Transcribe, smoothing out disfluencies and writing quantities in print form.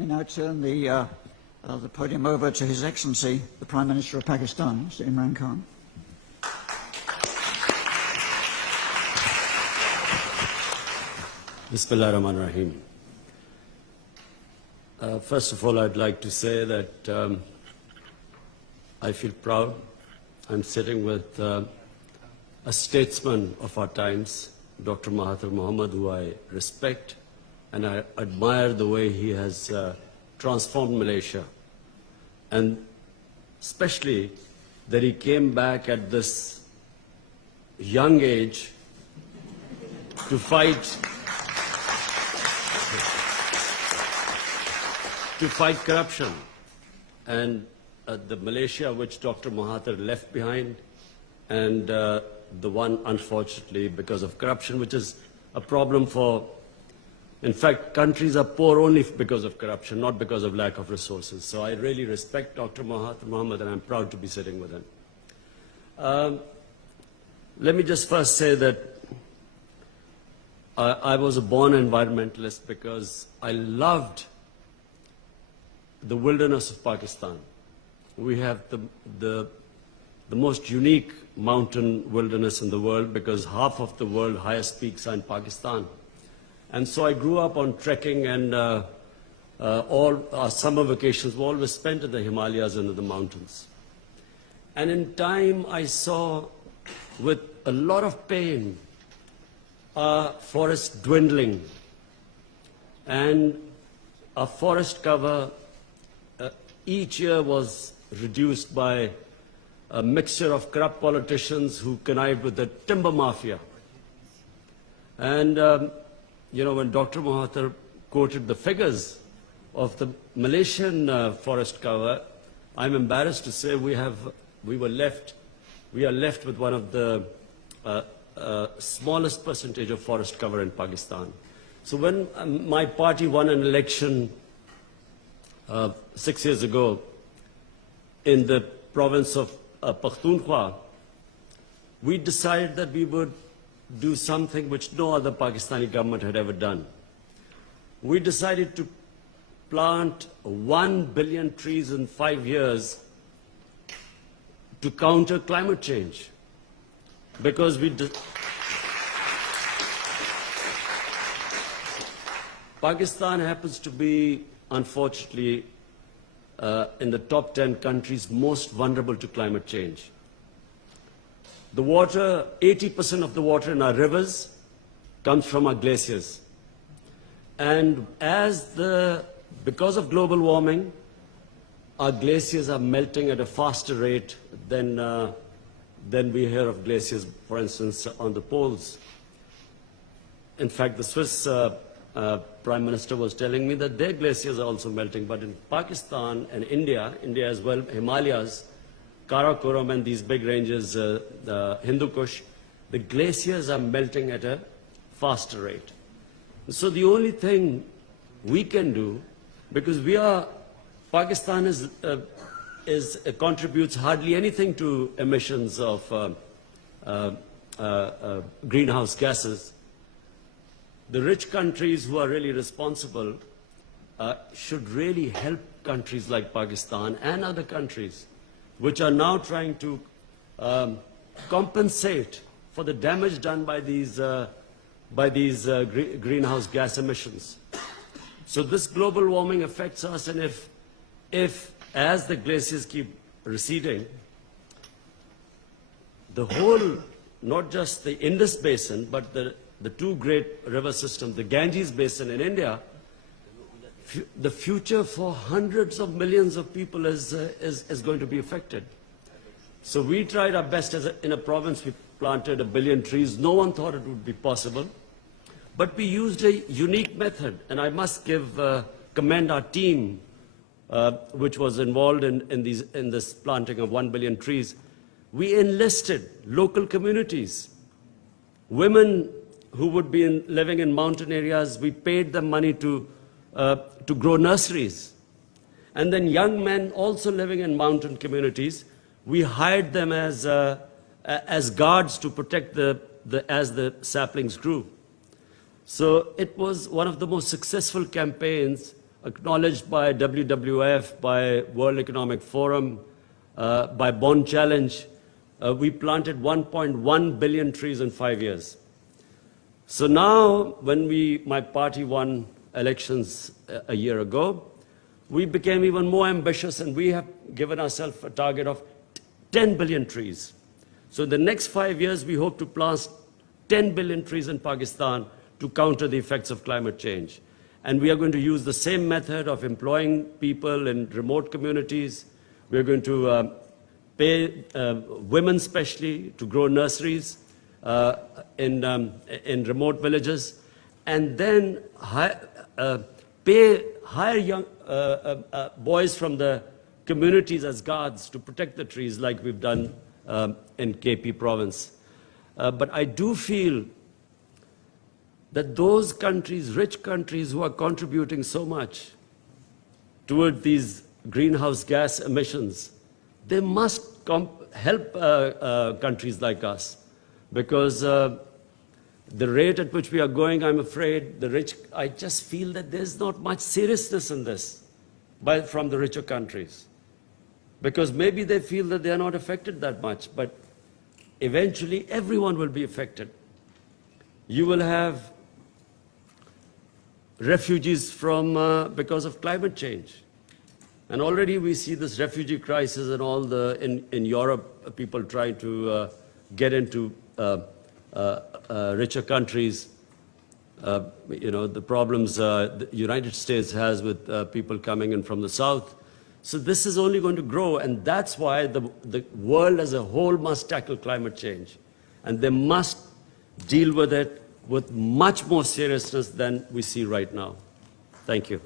me now turn the podium over to His Excellency, the Prime Minister of Pakistan, Mr. Imran Khan. Bismillah ar-Rahman ar-Rahim. First of all, I'd like to say that I feel proud. I'm sitting with a statesman of our times, Dr. Mahathir Mohamad, who I respect, and I admire the way he has transformed Malaysia. And especially that he came back at this young age to fight corruption. And the Malaysia which Dr. Mahathir left behind, and the one, unfortunately, because of corruption, which is a problem for, in fact, countries are poor only because of corruption, not because of lack of resources. So I really respect Dr. Mahathir Mohamad, and I'm proud to be sitting with him. Let me just first say that I was a born environmentalist because I loved the wilderness of Pakistan. We have the most unique mountain wilderness in the world, because half of the world's highest peaks are in Pakistan. And so I grew up on trekking, and all our summer vacations were always spent in the Himalayas and in the mountains. And in time I saw, with a lot of pain, our forest dwindling, and our forest cover each year was reduced by a mixture of corrupt politicians who connived with the timber mafia. And, you know, when Dr. Mahathir quoted the figures of the Malaysian forest cover, I'm embarrassed to say we are left with one of the smallest percentage of forest cover in Pakistan. So when my party won an election 6 years ago in the province of Pakhtunkhwa, we decided that we would do something which no other Pakistani government had ever done. We decided to plant 1 billion trees in 5 years to counter climate change, because Pakistan happens to be, unfortunately, in the top 10 countries most vulnerable to climate change. The water, 80% of the water in our rivers comes from our glaciers. And because of global warming, our glaciers are melting at a faster rate than we hear of glaciers, for instance, on the poles. In fact, the Swiss Prime Minister was telling me that their glaciers are also melting. But in Pakistan and India as well, Himalayas, Karakoram and these big ranges, the Hindu Kush, the glaciers are melting at a faster rate. So the only thing we can do, because Pakistan contributes hardly anything to emissions of greenhouse gases. The rich countries who are really responsible should really help countries like Pakistan and other countries which are now trying to compensate for the damage done by these greenhouse gas emissions. So this global warming affects us, and if as the glaciers keep receding, the whole, not just the Indus Basin, but the two great river systems, the Ganges Basin in India, the future for hundreds of millions of people is going to be affected. So we tried our best. In a province, we planted 1 billion trees. No one thought it would be possible. But we used a unique method, and I must commend our team, which was involved in this planting of 1 billion trees. We enlisted local communities, women who would be living in mountain areas. We paid them money to grow nurseries. And then young men also living in mountain communities, we hired them as guards to protect as the saplings grew. So it was one of the most successful campaigns acknowledged by WWF, by World Economic Forum, by Bond Challenge. We planted 1.1 billion trees in 5 years. So now, when my party won elections a year ago, we became even more ambitious, and we have given ourselves a target of 10 billion trees. So in the next 5 years, we hope to plant 10 billion trees in Pakistan to counter the effects of climate change. And we are going to use the same method of employing people in remote communities. We are going to pay women especially to grow nurseries in remote villages, and then hire young boys from the communities as guards to protect the trees, like we've done in KP province. But I do feel that those countries, rich countries who are contributing so much toward these greenhouse gas emissions, they must help countries like us, because the rate at which we are going, I'm afraid, I just feel that there's not much seriousness in this from the richer countries. Because maybe they feel that they are not affected that much, but eventually everyone will be affected. You will have refugees because of climate change. And already we see this refugee crisis and all in Europe, people trying to get into richer countries. The problems the United States has with people coming in from the south. So this is only going to grow, and that's why the world as a whole must tackle climate change. And they must deal with it with much more seriousness than we see right now. Thank you.